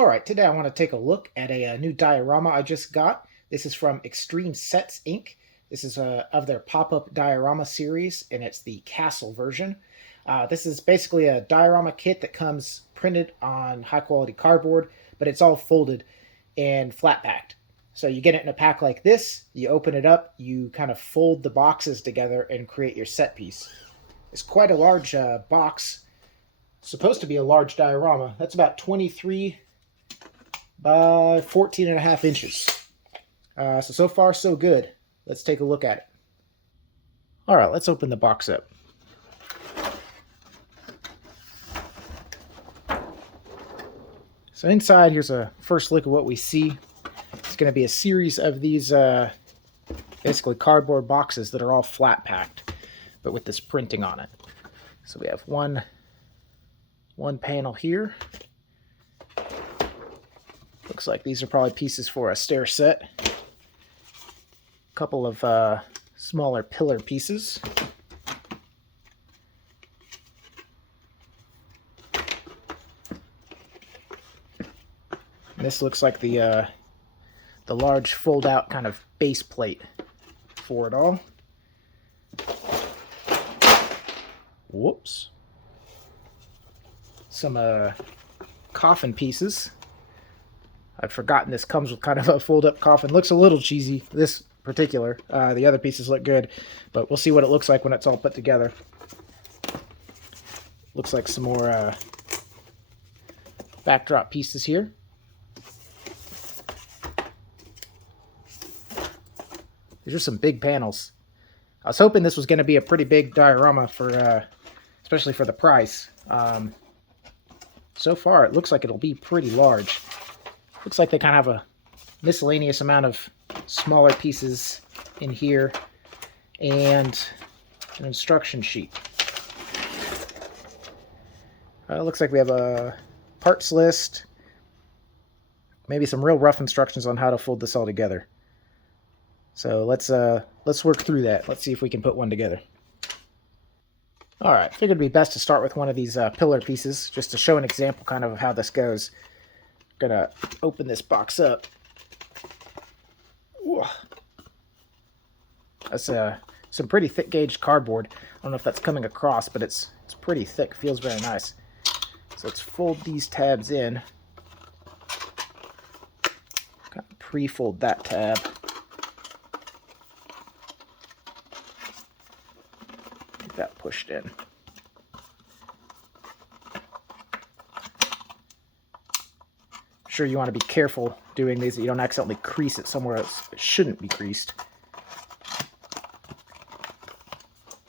All right, today I want to take a look at a new diorama I just got. This is from Extreme Sets Inc. This is of their pop-up diorama series, and it's the Castle version. This is basically a diorama kit that comes printed on high-quality cardboard, but it's all folded and flat-packed. So you get it in a pack like this, you open it up, you kind of fold the boxes together and create your set piece. It's quite a large box. Supposed to be a large diorama. That's about 23 by 14 and a half inches. So far, so good. Let's take a look at it. All right, let's open the box up. So inside, here's a first look at what we see. It's going to be a series of these basically cardboard boxes that are all flat packed, but with this printing on it. So we have one panel here. Looks like these are probably pieces for a stair set. A couple of smaller pillar pieces. And this looks like the large fold-out kind of base plate for it all. Whoops. Some coffin pieces. I've forgotten this comes with kind of a fold-up coffin. Looks a little cheesy, this particular. The other pieces look good, but we'll see what it looks like when it's all put together. Looks like some more backdrop pieces here. These are some big panels. I was hoping this was going to be a pretty big diorama for, especially for the price. So far, it looks like it'll be pretty large. Looks like they kind of have a miscellaneous amount of smaller pieces in here and an instruction sheet. Looks like we have a parts list, maybe some real rough instructions on how to fold this all together. So let's work through that. Let's see if we can put one together. All right, figured it'd be best to start with one of these pillar pieces, just to show an example kind of how this goes. Gonna open this box up. Whoa. That's some pretty thick gauge cardboard. I don't know if that's coming across, but it's pretty thick. Feels very nice. So let's fold these tabs in. Kind of pre-fold that tab. Get that pushed in. Sure, you want to be careful doing these that you don't accidentally crease it somewhere else it shouldn't be creased.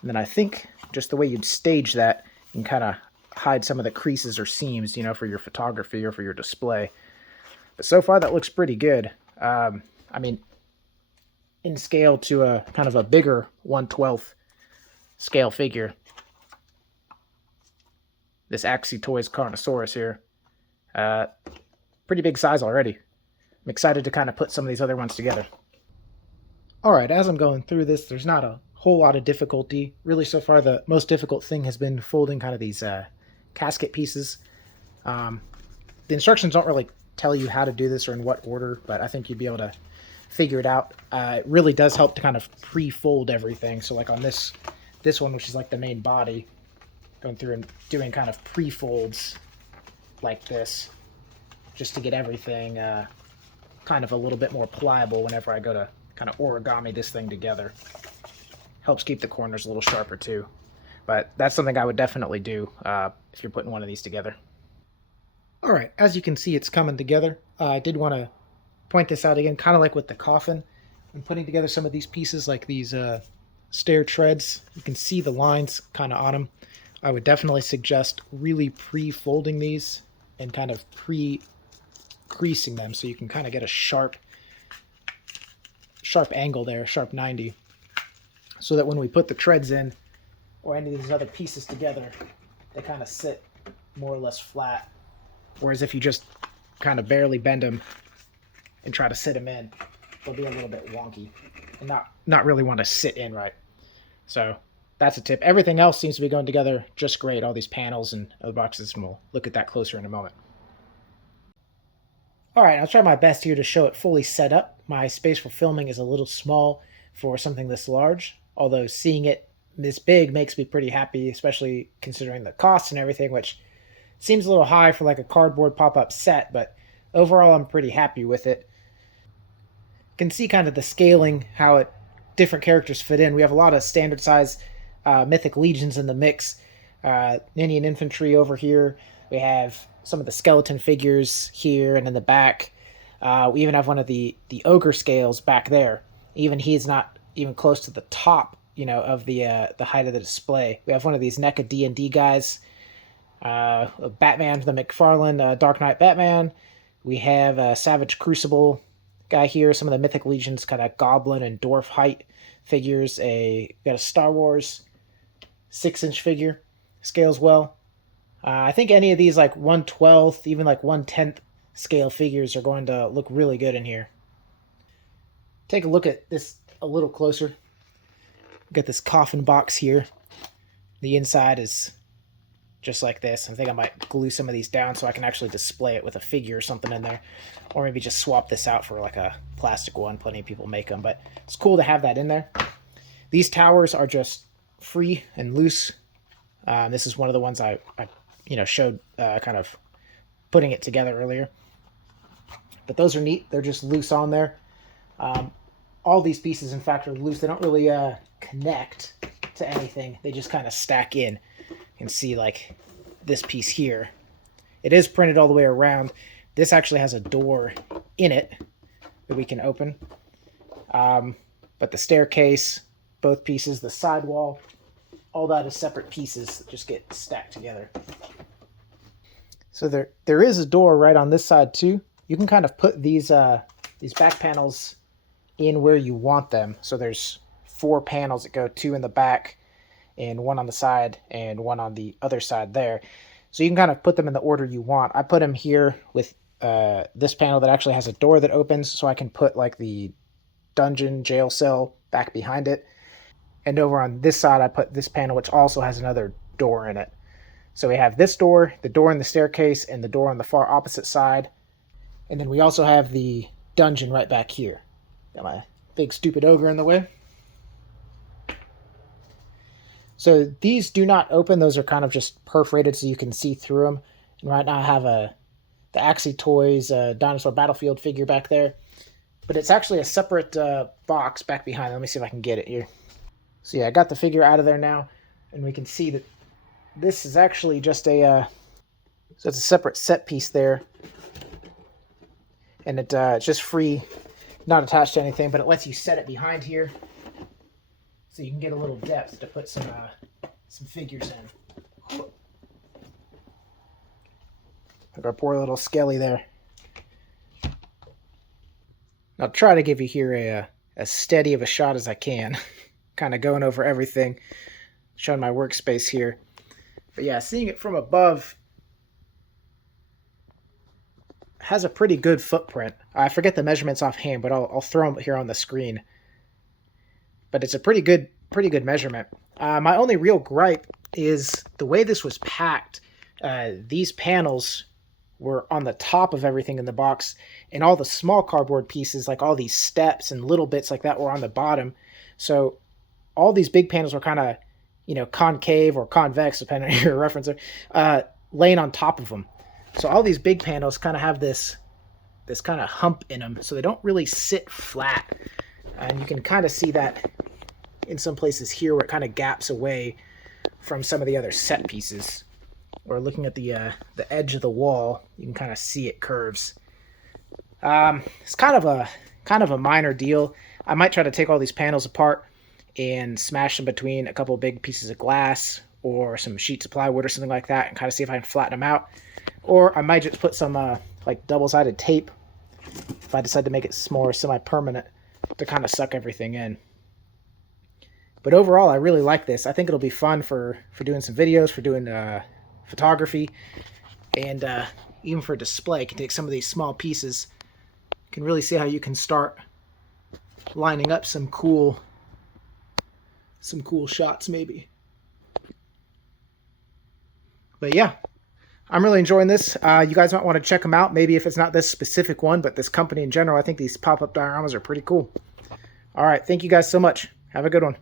And then I think just the way you'd stage that, you can kind of hide some of the creases or seams, for your photography or for your display. But so far that looks pretty good. I mean, in scale to a kind of a bigger 1/12 scale figure, this Axytoys Carnosaurus here, pretty big size already. I'm excited to kind of put some of these other ones together. Alright, as I'm going through this, there's not a whole lot of difficulty. Really, so far, the most difficult thing has been folding kind of these casket pieces. The instructions don't really tell you how to do this or in what order, but I think you'd be able to figure it out. It really does help to kind of pre-fold everything. So like on this one, which is like the main body, going through and doing kind of pre-folds like this, just to get everything kind of a little bit more pliable whenever I go to kind of origami this thing together. Helps keep the corners a little sharper too. But that's something I would definitely do if you're putting one of these together. Alright, as you can see, it's coming together. I did want to point this out again, kind of like with the coffin. I'm putting together some of these pieces like these stair treads. You can see the lines kind of on them. I would definitely suggest really pre-folding these and kind of pre-creasing them so you can kind of get a sharp angle there, sharp 90, so that when we put the treads in or any of these other pieces together, they kind of sit more or less flat. Whereas if you just kind of barely bend them and try to sit them in, they'll be a little bit wonky and not really want to sit in right. So that's a tip. Everything else seems to be going together just great, all these panels and other boxes, and we'll look at that closer in a moment. Alright, I'll try my best here to show it fully set up. My space for filming is a little small for something this large, although seeing it this big makes me pretty happy, especially considering the cost and everything, which seems a little high for like a cardboard pop-up set, but overall I'm pretty happy with it. You can see kind of the scaling, how different characters fit in. We have a lot of standard size Mythic Legions in the mix. Indian Infantry over here. We have some of the skeleton figures here and in the back. We even have one of the ogre scales back there. Even he's not even close to the top, of the height of the display. We have one of these NECA D&D guys. Batman, the McFarlane Dark Knight Batman. We have a Savage Crucible guy here. Some of the Mythic Legions, kind of goblin and dwarf height figures. We got a Star Wars 6-inch figure, scales well. I think any of these like 1/12th, even like 1/10th scale figures are going to look really good in here. Take a look at this a little closer. We've got this coffin box here. The inside is just like this. I think I might glue some of these down so I can actually display it with a figure or something in there. Or maybe just swap this out for like a plastic one. Plenty of people make them, but it's cool to have that in there. These towers are just free and loose. This is one of the ones I showed kind of putting it together earlier. But those are neat. They're just loose on there. All these pieces, in fact, are loose. They don't really connect to anything. They just kind of stack in. You can see like this piece here. It is printed all the way around. This actually has a door in it that we can open. But the staircase, both pieces, the sidewall, all that is separate pieces that just get stacked together. So there is a door right on this side too. You can kind of put these back panels in where you want them. So there's 4 panels that go, 2 in the back and 1 on the side and 1 on the other side there. So you can kind of put them in the order you want. I put them here with this panel that actually has a door that opens, so I can put like the dungeon jail cell back behind it. And over on this side, I put this panel, which also has another door in it. So we have this door, the door in the staircase, and the door on the far opposite side. And then we also have the dungeon right back here. Got my big stupid ogre in the way. So these do not open. Those are kind of just perforated so you can see through them. And right now I have the Axytoys Dinosaur Battlefield figure back there. But it's actually a separate box back behind. Let me see if I can get it here. So yeah, I got the figure out of there now. And we can see that this is actually just so it's a separate set piece there. And it's just free, not attached to anything, but it lets you set it behind here. So you can get a little depth to put some figures in. Like our poor little Skelly there. I'll try to give you here as steady of a shot as I can. Kind of going over everything, showing my workspace here. But yeah, seeing it from above has a pretty good footprint. I forget the measurements offhand, but I'll throw them here on the screen. But it's a pretty good measurement. My only real gripe is the way this was packed. These panels were on the top of everything in the box, and all the small cardboard pieces, like all these steps and little bits like that, were on the bottom. So all these big panels were kind of, concave or convex, depending on your referencer, laying on top of them. So all these big panels kind of have this kind of hump in them, so they don't really sit flat. And you can kind of see that in some places here where it kind of gaps away from some of the other set pieces. Or looking at the edge of the wall, you can kind of see it curves. It's kind of a minor deal. I might try to take all these panels apart and smash them between a couple big pieces of glass or some sheets of plywood or something like that, and kind of see if I can flatten them out. Or I might just put some like double-sided tape, if I decide to make it more semi-permanent, to kind of suck everything in. But overall, I really like this. I think it'll be fun for doing some videos, for doing photography, and even for display. You can take some of these small pieces. You can really see how you can start lining up some cool shots maybe. But yeah, I'm really enjoying this. You guys might want to check them out. Maybe if it's not this specific one, but this company in general. I think these pop-up dioramas are pretty cool. All right. Thank you guys so much. Have a good one.